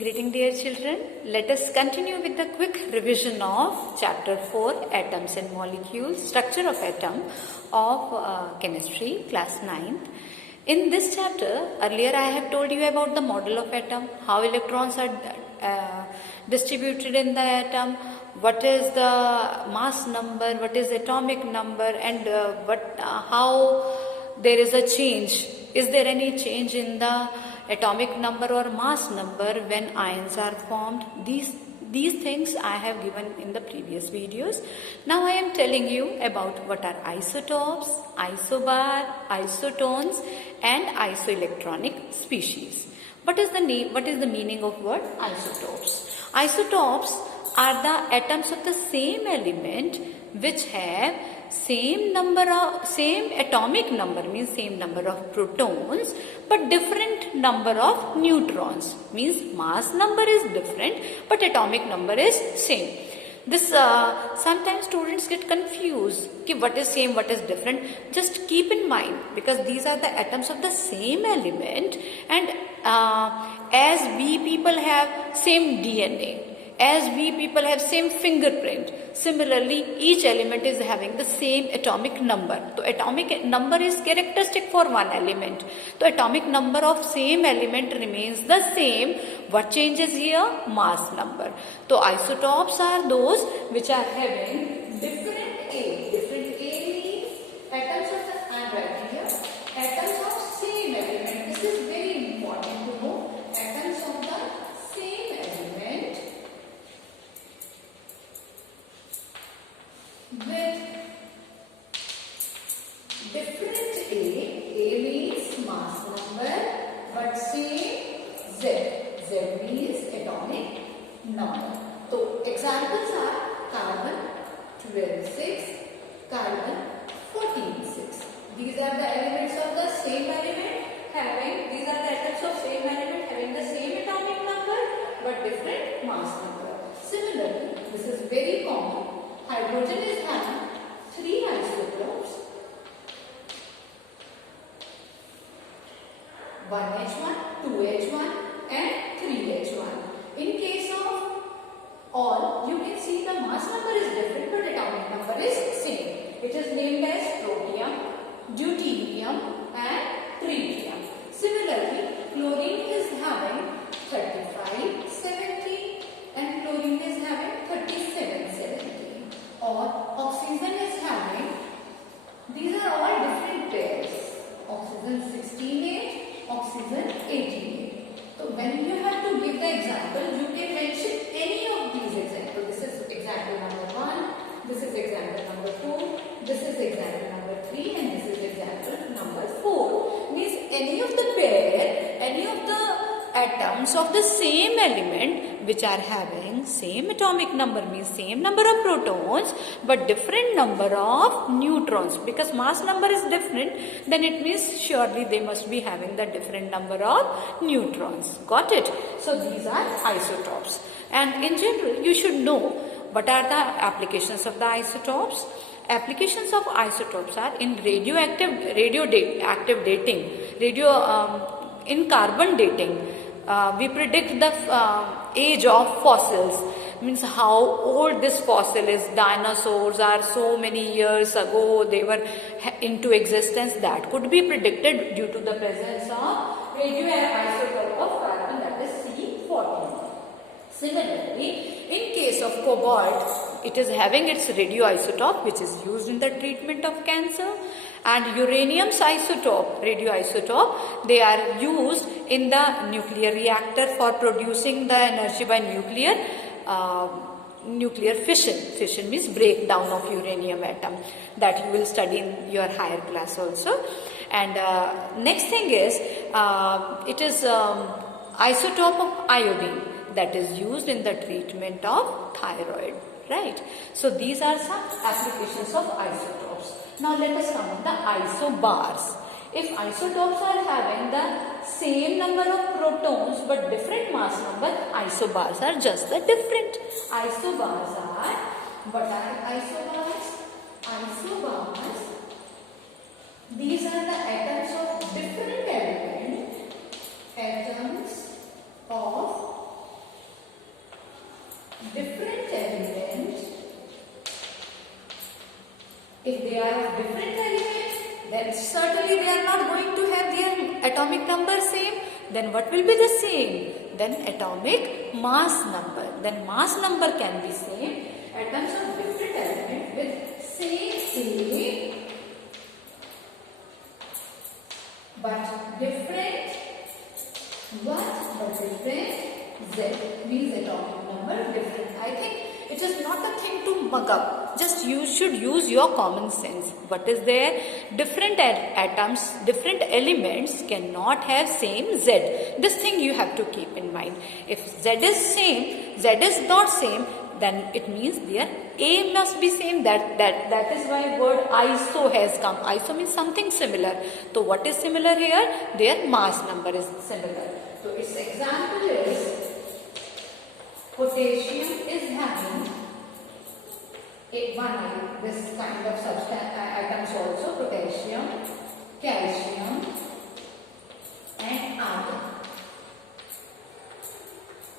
Greeting dear children, let us continue with the quick revision of chapter 4 atoms and molecules, structure of atom of chemistry class 9th. In this chapter, earlier I have told you about the model of atom, how electrons are distributed in the atom, what is the mass number, what is atomic number, and how there is a change. Is there any change in the atomic number or mass number when ions are formed? These things I have given in the previous videos. Now I am telling you about what are isotopes, isobar, isotones and isoelectronic species. What is the meaning of word isotopes? Isotopes are the atoms of the same element which have same atomic number, means same number of protons but different number of neutrons, means mass number is different but atomic number is same. This sometimes students get confused कि what is same, what is different. Just keep in mind, because these are the atoms of the same element, and as we people have same DNA, as we people have same fingerprint, similarly each element is having the same atomic number. So atomic number is characteristic for one element. So atomic number of same element remains the same. What changes here? Mass number. So isotopes are those which are having different A. Different A means atoms of the, I am writing here, atoms of same element. This is very important to know. Atoms of the same element with different A means mass number but same Z. Z means atomic number. So examples are carbon 12,6, carbon 14,6. These are the elements of the same element having, these are the atoms of same element having the same atomic number but different mass number. Similarly, this is very common. Hydrogen is having 3 isotopes, 1H1, 2H1 and 3H1. In case of all, you can see the mass number is different but atomic number is same. It is named as protium, deuterium and tritium. Similarly, chlorine is having 35, 17 and chlorine is having 37, 17. Or oxygen is having, these are all different pairs. Oxygen 16A, oxygen 18A. So when you have to give the example, you can mention any of these examples. This is example number 1, this is example number 2, this is example number 3 and this is example number 4. Means any of the pair, any of the atoms of the same element which are having same atomic number, means same number of protons but different number of neutrons, because mass number is different, then it means surely they must be having the different number of neutrons. Got it? So these are isotopes, and in general you should know what are the applications of the isotopes. Applications of isotopes are in radioactive dating, in carbon dating. We predict the age of fossils, means how old this fossil is. Dinosaurs are so many years ago they were into existence. That could be predicted due to the presence of radioisotope of carbon, that is C14. Similarly, in case of cobalt, it is having its radioisotope which is used in the treatment of cancer, and uranium's radioisotope, they are used in the nuclear reactor for producing the energy by nuclear fission. Fission means breakdown of uranium atom, that you will study in your higher class also. And next thing is, it is isotope of iodine that is used in the treatment of thyroid, right? So these are some applications of isotopes. Now let us come to the isobars. If isotopes are having the same number of protons but different mass number, isobars are just the different. Isobars are, what are isobars? Isobars, these are the atoms of different element, atoms of different element, if they are of different element, then certainly they are not going to have their atomic number same. Then what will be the same? Then atomic mass number. Then mass number can be same. Atoms of different element with same A but different what? But different Z means atomic number different. I think it is not a thing to mug up. Just you should use your common sense. What is there? Different atoms, different elements cannot have same Z. This thing you have to keep in mind. If Z is same, Z is not same, then it means their A must be same. That is why word iso has come. Iso means something similar. So what is similar here? Their mass number is similar. So its example is potassium is having this kind of substance atoms also, potassium, calcium and iron.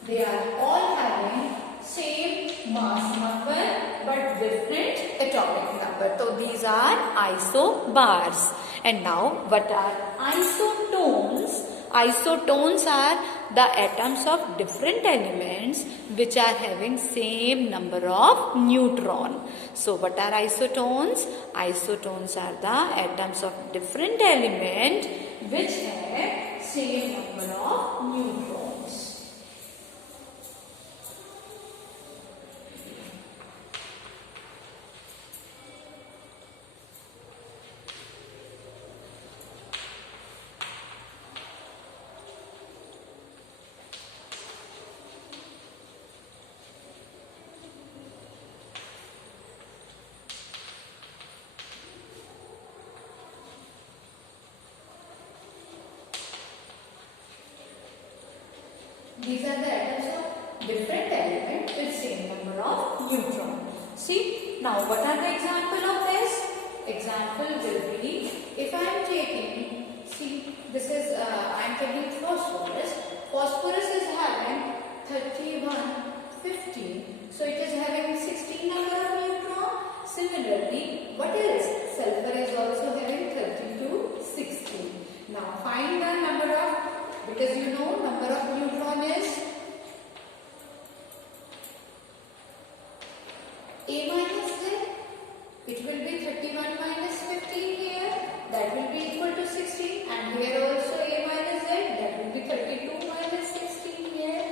They are all having same mass number but different atomic number. So these are isobars. And now what are isotones? Isotones are the atoms of different elements which are having same number of neutron. So what are isotones? Isotones are the atoms of different element which have same number of neutrons. These are the atoms of different element with same number of neutron. See, now what are the example of this? Example will be, if I am taking, see, this is, I am taking phosphorus. Phosphorus is having 31, 15. So it is having 16 number of neutron. Similarly, what else? Sulfur is also having 32, 16. Now find the number of, because you know number of neutron is A minus Z. It will be 31 minus 15 here. That will be equal to 16. And here also A minus Z. That will be 32 minus 16 here.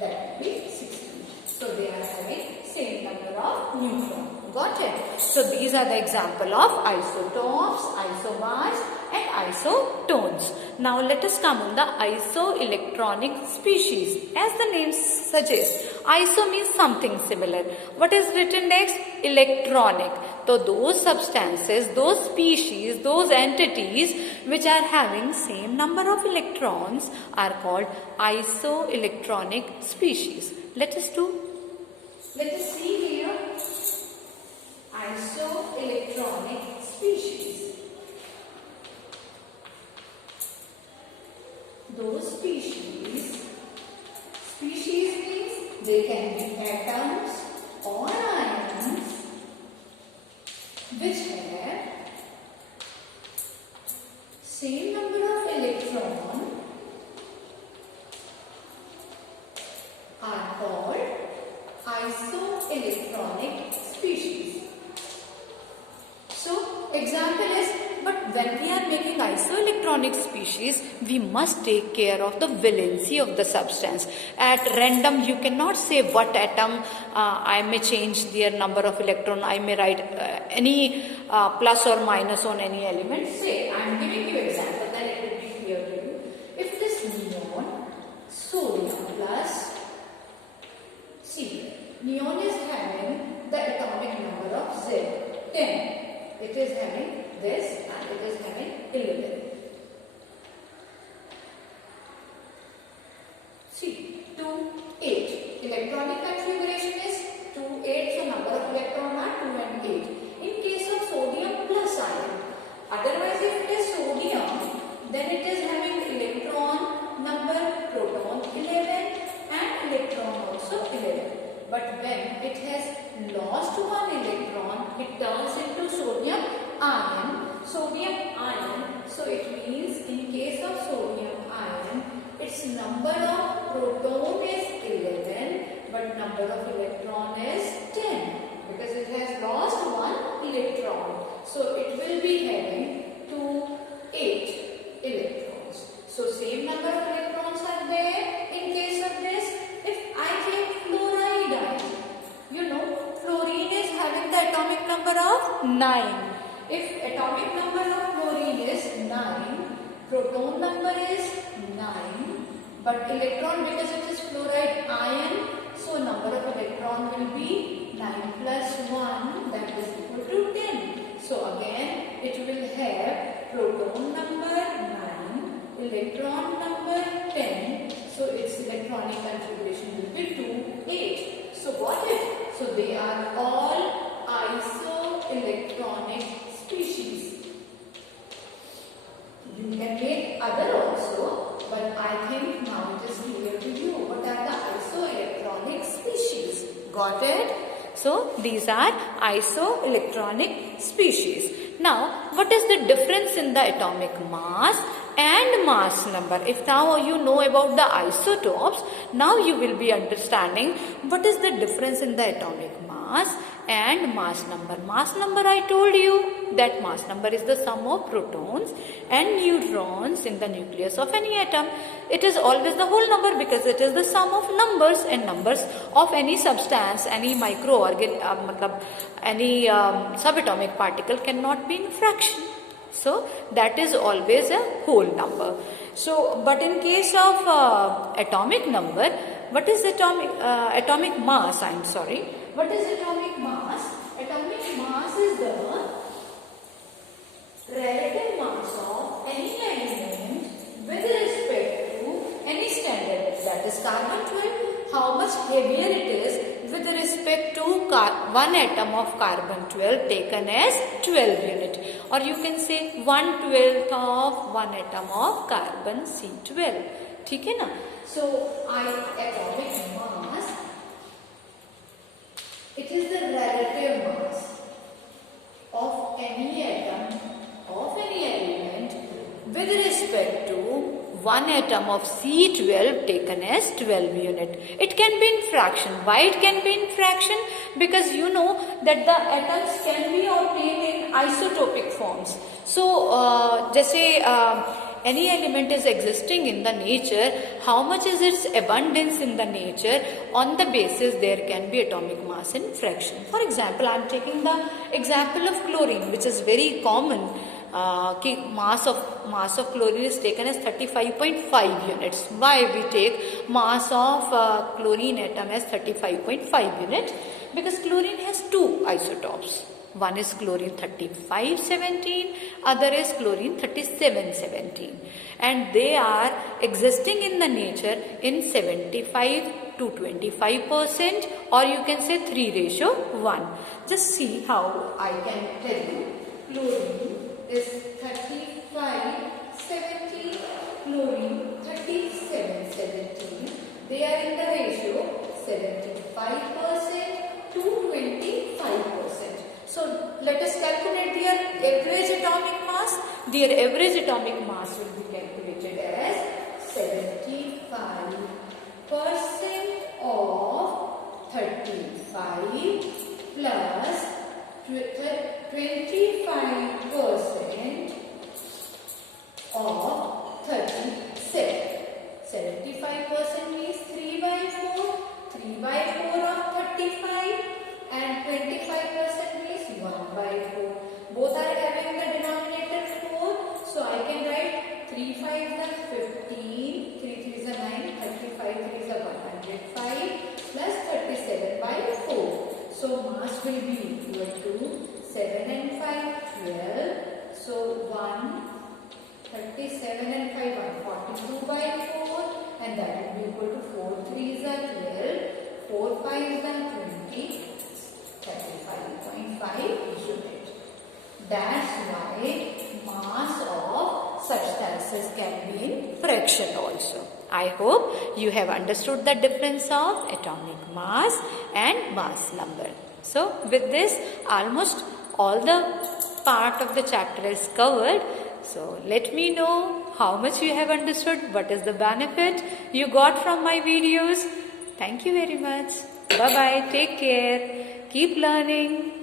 That will be 16. So they are having same number of neutron. Got it? So these are the example of isotopes, isobars and isotones. Now let us come on the isoelectronic species. As the name suggests, iso means something similar. What is written next? Electronic. So those substances, those species, those entities which are having same number of electrons are called isoelectronic species. Let us see here isoelectronic species. Those species means they can be atoms or ions which have same number of electron are called isoelectronic species. So example is, but when we are making isoelectronic species, we must take care of the valency of the substance. At random, you cannot say what atom I may change their number of electron. I may write any plus or minus on any element. Say, I am giving you example, then it will be clear to you. If this neon, sodium plus, see, neon is having the atomic number of Z, 10. It is having this and it is having 11. See, 2, 8. Electronic configuration is 2, 8. So number of electrons are 2 and 8. In case of sodium plus iron. Otherwise, if it is sodium, then it is having electron number, proton 11 and electron also 11. but when it has lost one electron, it turns into sodium ion. Sodium ion, so it means in case of sodium ion, its number of proton is 11, but number of electron is 10, because it has lost one electron. So it will be having 8 electrons. So same number of electrons are there in case of this. If I take fluoride ion, you know fluorine is having the atomic number of 9. If atomic number of fluorine is 9, proton number is 9, but electron, because it is fluoride ion, so number of electron will be 9 plus 1, that is equal to 10. So again it will have proton number 9, electron number 10, so its electronic configuration will be 2, 8. So got it? So they are all isoelectronic species. You can make other also, but I think now it is clear to you what are the isoelectronic species. Got it? So these are isoelectronic species. Now, what is the difference in the atomic mass and mass number? If now you know about the isotopes, now you will be understanding what is the difference in the atomic mass and mass number. Mass number, I told you that mass number is the sum of protons and neutrons in the nucleus of any atom. It is always the whole number because it is the sum of numbers, and numbers of any substance, any any subatomic particle cannot be in fraction. So that is always a whole number. So, but in case of atomic number, what is atomic mass? I'm sorry. What is atomic mass? Atomic mass is the relative mass of any element with respect to any standard. That is carbon 12. How much heavier it is with respect to one atom of carbon 12 taken as 12 unit, or you can say 1/12 of one atom of carbon C12. ठीक है ना? So atomic mass, it is the relative mass of any atom of any element with respect to one atom of C12 taken as 12 unit. It can be in fraction. Why it can be in fraction? Because you know that the atoms can be obtained in isotopic forms. So, जैसे any element is existing in the nature, how much is its abundance in the nature? On the basis there can be atomic mass in fraction. For example, I am taking the example of chlorine, which is very common. Mass of chlorine is taken as 35.5 units. Why we take mass of chlorine atom as 35.5 units? Because chlorine has two isotopes. One is chlorine 3517, other is chlorine 3717, and they are existing in the nature in 75 to 25%, or you can say 3:1. Just see how I can tell you. Chlorine is 3517, chlorine 3717. They are in the ratio 75% to 25%. So let us calculate their average atomic mass. Their average atomic mass will be calculated as 75% of 35 plus 25% of 37. 75% means 3/4, 3/4 of 35, and 25% means 1/4. Both are having the denominator 4, so I can write 3 5 is 15, 3 3 is 9, 35 3 is 105 plus 37/4. So mass will be equal to 7 and 5 12. So 37 and 5 142/4, and that will be equal to 4 3 is 12, 4 5 is 20, 35.5 unit. That's why mass of substances can be in fraction also. I hope you have understood the difference of atomic mass and mass number. So with this, almost all the part of the chapter is covered. So let me know how much you have understood, what is the benefit you got from my videos. Thank you very much. Bye bye. Take care. Keep learning.